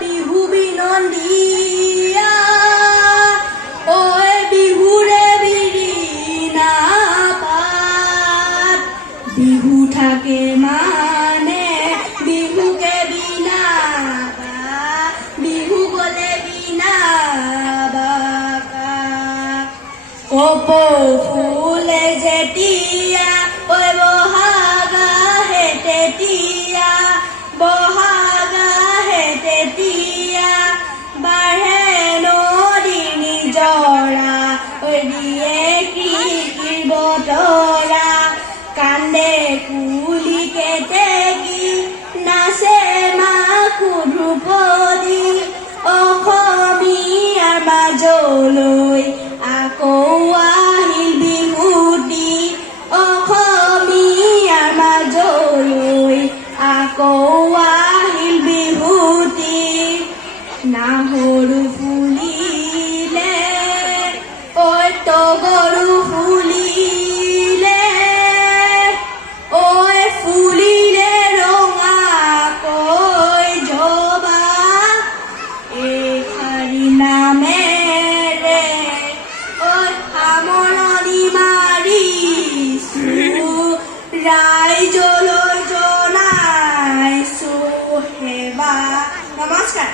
বিহু বিনন্দীয়া ঐ বিহুৰে বিৰিণা পাত বিহু থাকে মানে বিহুকে বিনা বিহু গলে বিনা কপৌ ফুলে যেতিয়া ঐ বহাগ আহে তেতিয়া বহাগ আহে তেতিয়া বাঢ়ে নদীৰ নিজৰা ঐ দিয়ে কৃষিৰ বতৰা কান্দে কুলি কেতেকী নাচে মাথো ধ্ৰুপদী অসমীয়াৰ মাজলৈ আকৌ আহিল বিহুটি অসমীয়াৰ মাজলৈ আকৌ আহিল বিহুটি নাহৰু ফুলিলে ঐ তগৰো ফুলিলে ঐ ফুলিলে ৰঙাকৈ জবা এইষাৰি নামেৰে ঐ সামৰণি মাৰিছো ৰাইজলৈ জনাইছো সেৱা নমস্কাৰ।